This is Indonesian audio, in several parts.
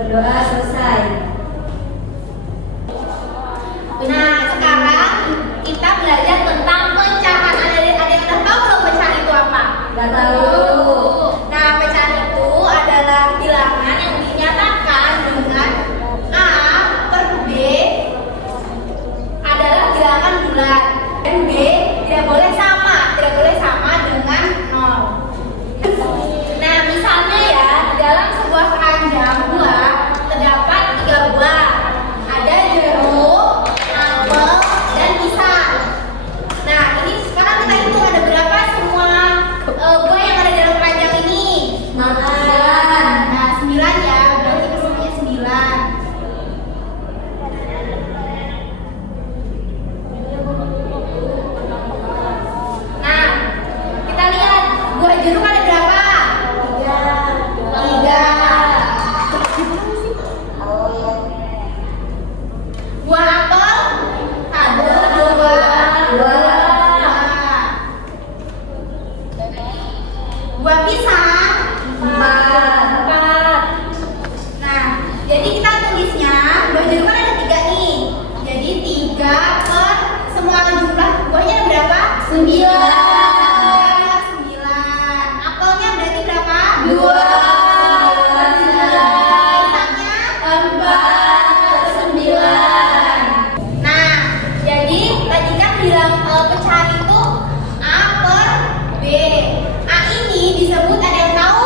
Berdoa selesai. Nah, sekarang kita belajar tentang pecahan. Ada yang udah tahu belum pecahan itu apa? Gak tahu. Nah, pecahan itu adalah bilangan yang dinyatakan dengan A per B adalah bilangan bulat dan B tidak boleh sama dengan 0. Nah, misalnya ya, dalam sebuah keranjang buah terdapat 3 buah. Ada jeruk, apel, dan pisang. Nah, ini sekarang kita hitung ada berapa semua buah yang ada dalam keranjang ini. Makan. Nah, 9 ya, berarti kesemuanya 9. Nah, kita lihat buah jeruk ada berapa? 3. Buah apel ada 2. Buah pisang 4. Nah, jadi kita tulisnya buah jeruk kan ada 3 nih. Jadi 3 per semua jumlah buahnya ada berapa? 9. Apelnya berarti berapa? 2. Pisangnya 9. Nah, jadi tadi kan bilang pecahan itu A per B. A ini disebut, ada yang tahu?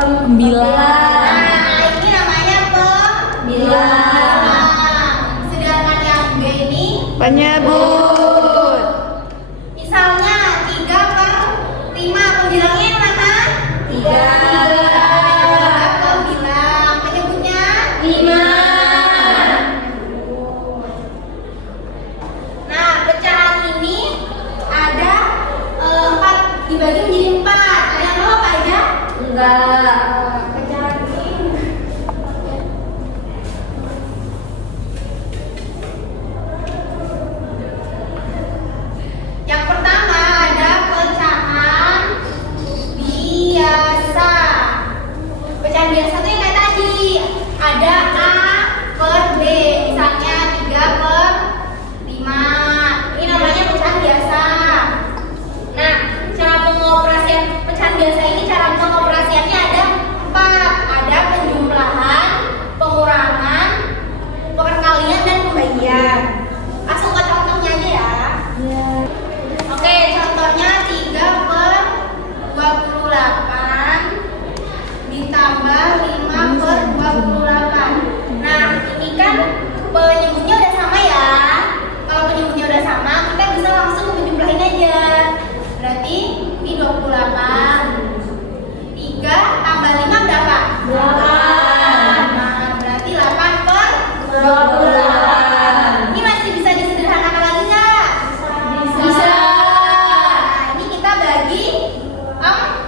9. Nah, A ini namanya pembilang. Sedangkan yang B ini Penyebut. misalnya 3 per 5. Pembilangnya yang mana? 3. Pembilang. Penyebutnya 5. Nah, pecahan ini ada 4, dibagi menjadi 4. Ada yang tahu apa aja? Enggak. Pecahan ini. Yang pertama ada pecahan biasa. Pecahan biasa itu yang kayak tadi. Ada A per B, misalnya 3 per 5. Ini namanya pecahan biasa. Nah, cara pengoperasian pecahan biasa ini, cara pengoperasiannya ada 4. Ada penjumlahan, pengurangan, perkalian, dan pembagian. Langsung ke contohnya aja ya. Oke, contohnya 3 per 28 ditambah 5 per 28. Nah, ini kan penyebutnya udah sama ya. Kalau penyebutnya udah sama, kita bisa langsung menjumlahin aja. Berarti ini 28. 3 tambah 5 berapa? 8. Nah, berarti 8 per 28. Ini masih bisa disederhanakan lagi nggak? Bisa. Nah, ini kita bagi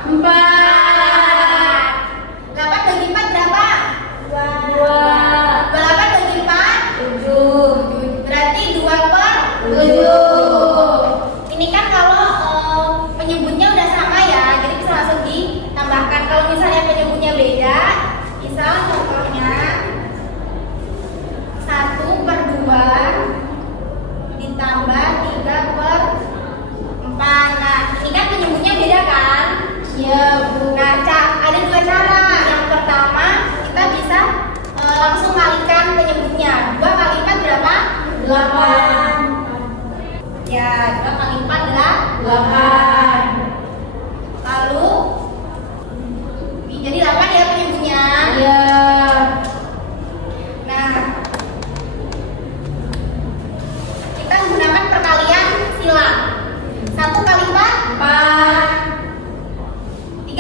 4. 8 bagi 4 berapa? 2. 28 bagi 4 7. berarti 2 per 7. Ini kan kalau penyebutnya udah sama ya, jadi bisa langsung ditambahkan. Kalau misalnya penyebutnya beda, misal contohnya 1 per 2 ditambah 3 per 4. Nah, ini kan penyebutnya beda kan? Ya, Bu. Nah, ada 2 cara. Yang pertama, kita bisa langsung kalikan penyebutnya. 2 kali 4 berapa? 8. Ya, 2 kali 4 adalah 8. Lalu jadi 8 ya penyebutnya. Ya. Nah, kita menggunakan perkalian silang. 1 kali 4 4. 3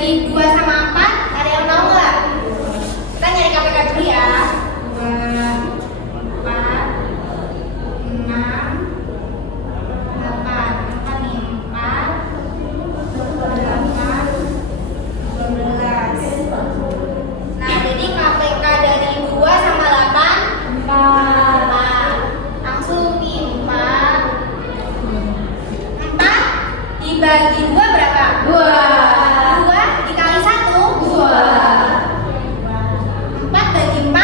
dari 2 sama 4, ada yang tahu nggak? Kita nyari KPK dulu ya. 2, 4, 6, 8. 4 nih, 4, 8, 12. Nah, jadi KPK dari 2 sama 8, 4. Langsung nih, 4. 4 dibagi 2 berapa? 2 dikali 1? 2. 4 bagi 4? 1.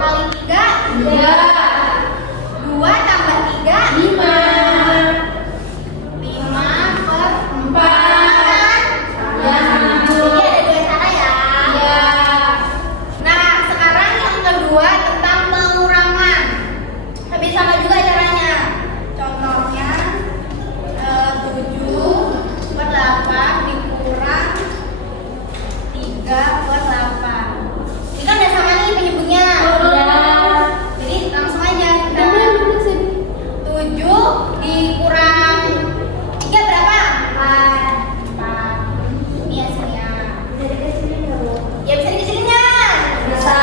Kali 3? 3. 2 tambah 3? 5. 5 per 4. Ya. Jadi ada 2 cara ya. Ya. Nah, sekarang yang kedua tentang pengurangan. Habis sama juga caranya. Contohnya 7 per 8 dikurang 3 per 8. Ini kan udah sama nih penyebutnya. Jadi langsung aja kita 7 dikurang 3 berapa? 4. Ini hasilnya. Ya bisa dikecilinnya. Bisa.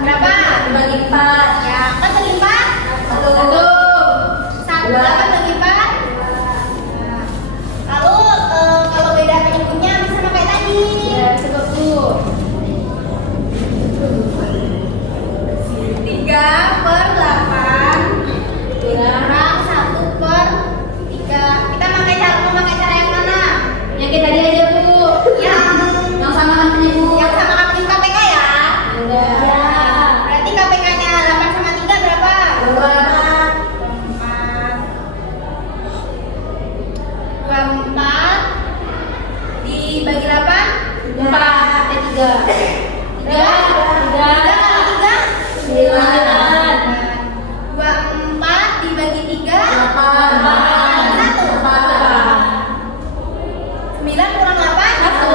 Berapa? Dibagi 4. Ya, kan bagi 4? 1. 1 8 bagi 4. Nah, lalu kalau beda penyebutnya bisa sama kayak tadi. Ya, cukup tuh. 3 per 8 dikurang 1 per 3. Kita memakai cara yang mana? Yang kayak tadi aja, Bu. Yang sama kan penyebut. Yang sama penyebut KPK ya. Ya. Berarti KPK-nya 8 sama 3 berapa? 4. 24 dibagi 8? 4. 3. 3 kali 3? 9. 24 dibagi 3? 9 kurang 8? 1.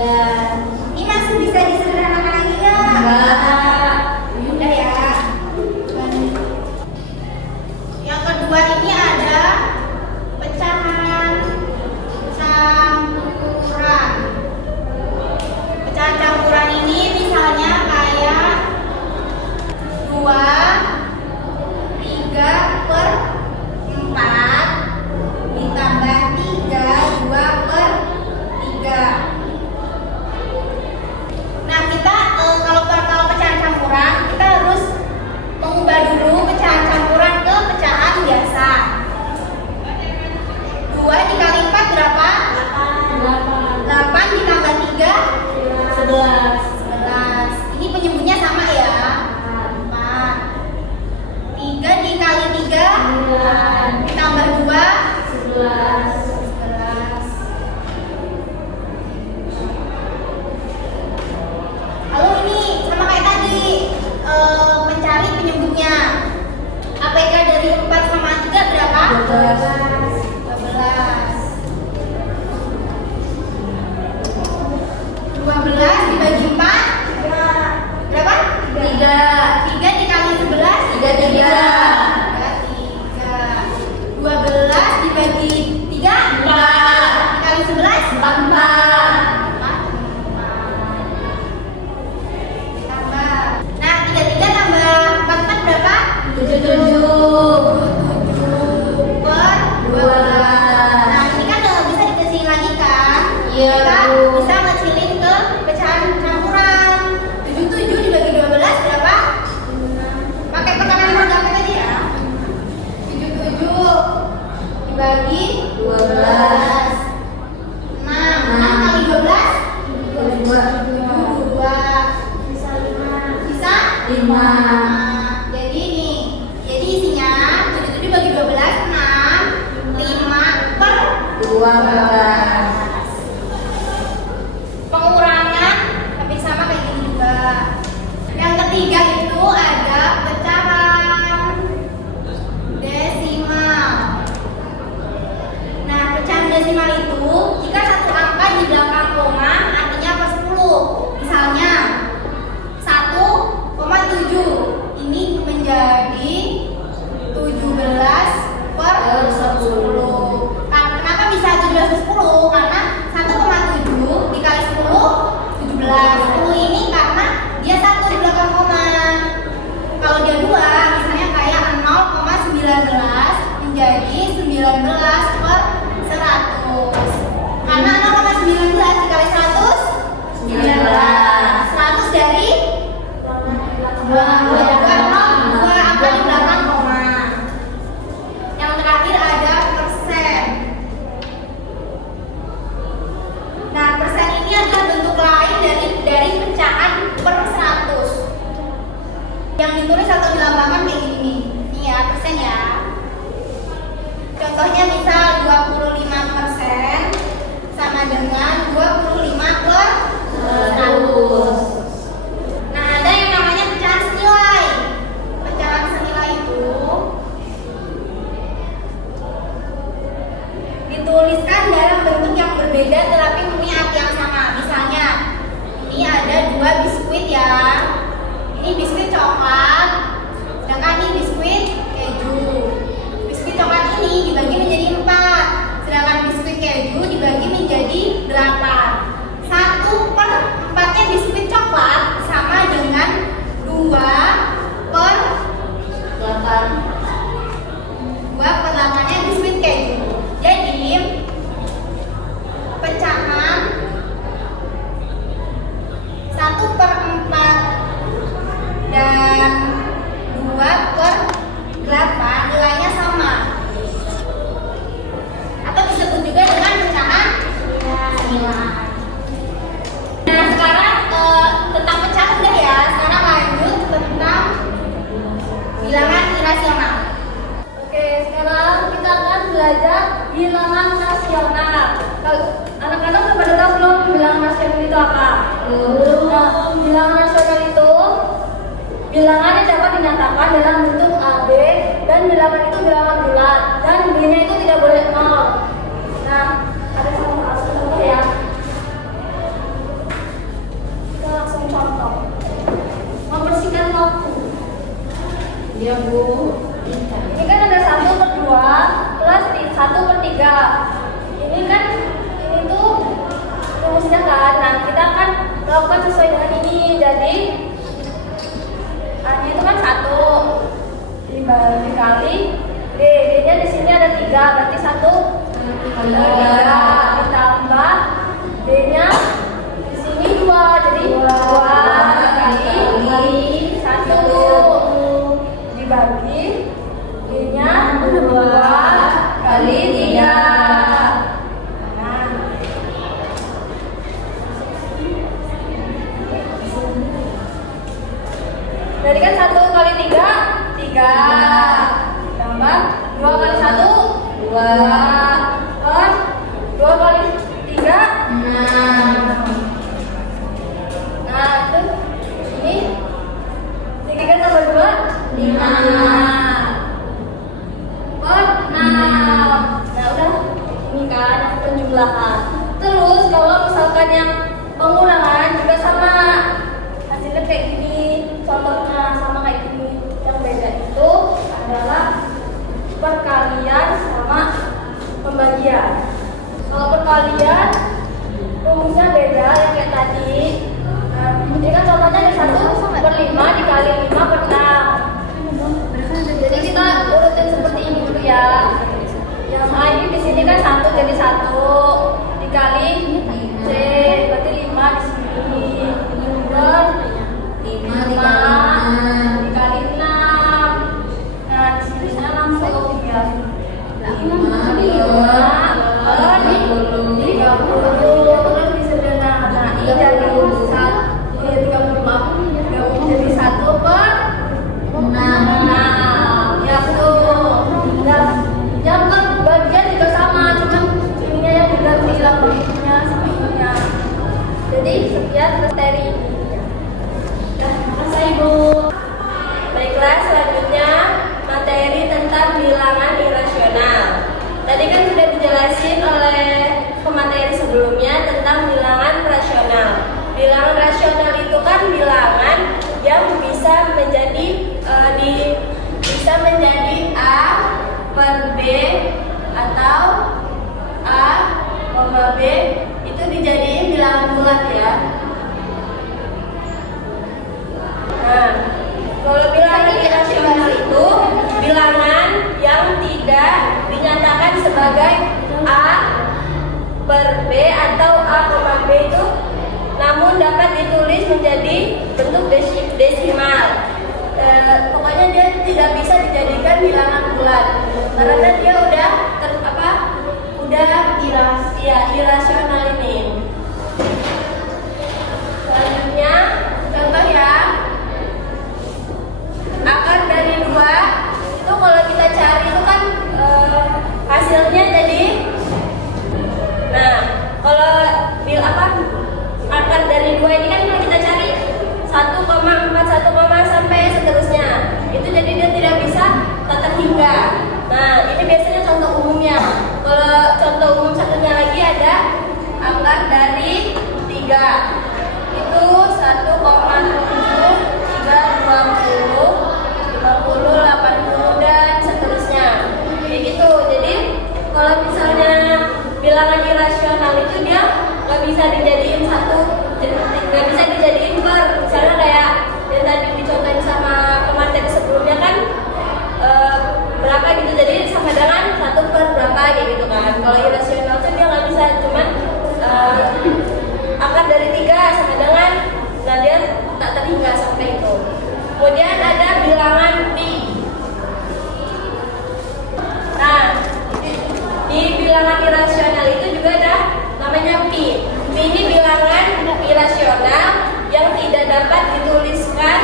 Dan Ini masih bisa disederhanakan lagi nggak? Udah ya. Yang kedua ini ada pecahan campuran. Pecahan campuran ini misalnya kayak 2, 3 per 4 ditambah 3, 2 per 3. Nah, kita kalau pecahan campuran, kita harus mengubah dulu pecahan campuran ke pecahan biasa. 2 dikali 4 berapa? 8 ditambah 3? 11. 11. Ini penyebutnya sama ya? 4. 3 dikali 3? 9. Ditambah 2? 11. 11. Lalu ini sama kayak tadi, mencari penyebutnya. APK dari 4 sama 3 berapa? 12. 12 dibagi 4 berapa? 3. 3 dikali 11? 3. 12 dibagi 3? 4. Dikali 11? 4. Tambah. Nah, 33 tambah 44 berapa? 7. Per 12. Nah, ini kan bisa dikecilin lagi kan? Iya, Kita Bu. bisa ngecilin ke pecahan campuran. 77 dibagi 12 berapa? Pakai tekanan berapa tadi ya? 77 dibagi 12. 6. 6 kali 12? 2. 2. Sisa 5. Sisa? 5. Nah, jadi ini. Jadi isinya 77 bagi 12 6. 5 per 12. pengurangan hampir sama kayak gini juga. Yang ketiga itu ada pecahan desimal. Nah, pecahan desimal itu jika satu angka di belakang koma artinya per 10. Misalnya 1,7 ini menjadi 17 per 10. Kenapa bisa 17 yang ditulis atau dilambangkan kayak gini nih. Nih ya, persen ya. Contohnya misal 25% sama dengan 25/100. Nah, ada yang namanya pecahan senilai. Pecahan senilai itu dituliskan dalam bentuk yang berbeda tetapi mempunyai arti yang sama. Misalnya, ini ada 2 biskuit ya. Ini biskuit coklat, sedangkan ini biskuit keju. Biskuit coklat ini dibagi menjadi 4, sedangkan biskuit keju dibagi menjadi 8. 1/4-nya biskuit coklat sama dengan 2/8. 2/8-nya biskuit keju. Jadi pecahan 1/4 dan 2/8 nilainya sama, atau disebut juga dengan pecahan senilai. Nah, sekarang tentang pecahan udah ya. Sekarang lanjut tentang bilangan irasional. Oke, sekarang kita akan belajar bilangan rasional. Kalau anak-anak udah pada tahu belum bilangan rasional itu apa? Nah, bilangan rasional itu bilangan yang dapat dinyatakan dalam bentuk AB dan bilangan itu bilangan bulat dan B-nya itu tidak boleh 0. Nah, ada satu contoh ya. Kita langsung contoh. Mempersingkat waktu. Iya Bu. Ini kan ada 1/2 plus 1/3. Ini kan ini tuh rumusnya kan. Nah, kita akan lakukan sesuai dengan ini. Jadi A-nya itu kan 1 dikali D. D-nya di sini ada 3, berarti 1 ditambah D-nya di sini 2, jadi 2 kali 1 dibagi D-nya 2 kali 3. Nah, jadi kan 1 kali 3 3 tambah 2 kali 1 2 plus 2 kali 3 6. Nah, itu ini 3 tambah 2 5 per 6. Nah, udah ini kan penjumlahan. Terus kalau misalkan yang pengurangan juga sama, hasilnya kayak gini. Contohnya sama kayak gini. Yang beda itu adalah perkalian sama pembagian. Kalau perkalian rumusnya beda yang kayak tadi. Nah, ini kan contohnya ada 1/5 dikali 5/6. Jadi kita urutin seperti ini dulu ya. Yang A ini di sini kan 1 jadi 1 dikali C, berarti 5 di sini. Dan 5 dikali 6. Nah, di sininya langsung ya 5 kali 5 per 30. Terus disederhanakan. Nah, ini jadi 35 jadi 1/6. Ya tuh. Dan yang bagian juga sama, cuman ininya yang diganti lambangnya sama ininya. Jadi sekian materi ini. Nah, makasih Ibu. Baiklah, selanjutnya materi tentang bilangan irasional. Tadi kan sudah dijelasin oleh pemateri sebelumnya tentang bilangan rasional. Bilangan rasional itu kan bilangan yang bisa menjadi bisa menjadi A per B atau A, B itu dijadiin bilangan bulat ya. Nah, kalau bilangan irasional itu bilangan yang tidak dinyatakan sebagai A per B atau A, B itu namun dapat ditulis menjadi bentuk desimal. Pokoknya dia tidak bisa dijadikan bilangan bulat karena dia udah irasional ini. Selanjutnya contoh ya. rasional yang tidak dapat dituliskan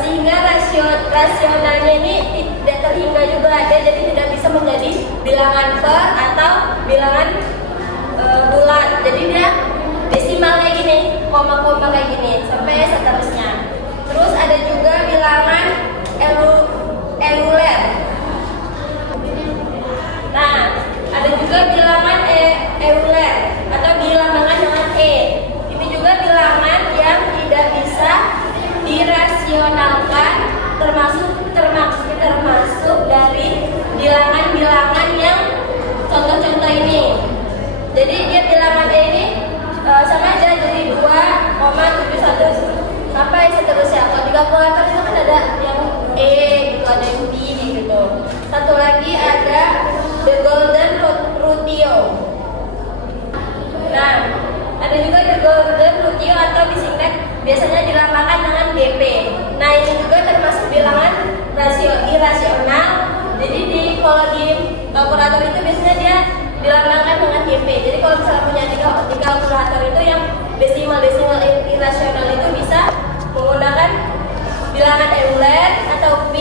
sehingga rasionalnya ini tidak terhingga juga ada, jadi tidak bisa menjadi bilangan per atau bilangan bulat. Jadi dia desimal kayak gini, koma-koma kayak gini sampai seterusnya. Terus ada juga bilangan euler. Nah, ada juga bilangan euler atau bilangan dengan e. Ini juga bilangan yang tidak bisa dirasionalkan, termasuk dari bilangan-bilangan yang contoh-contoh ini. Jadi dia bilangan e ini sama aja, jadi 2,71 sampai seterusnya. Kalau di kalkulator itu kan ada yang e gitu, ada yang b gitu. Satu lagi ada the golden ratio. Nah, ada juga the golden ratio atau disingkat biasanya dilambangkan dengan GP. Nah, ini juga termasuk bilangan rasio irasional. Jadi kalau di kalkulator itu biasanya dia dilambangkan dengan GP. Jadi kalau misalnya punya di kalkulator itu yang desimal irasional itu bisa menggunakan bilangan Euler atau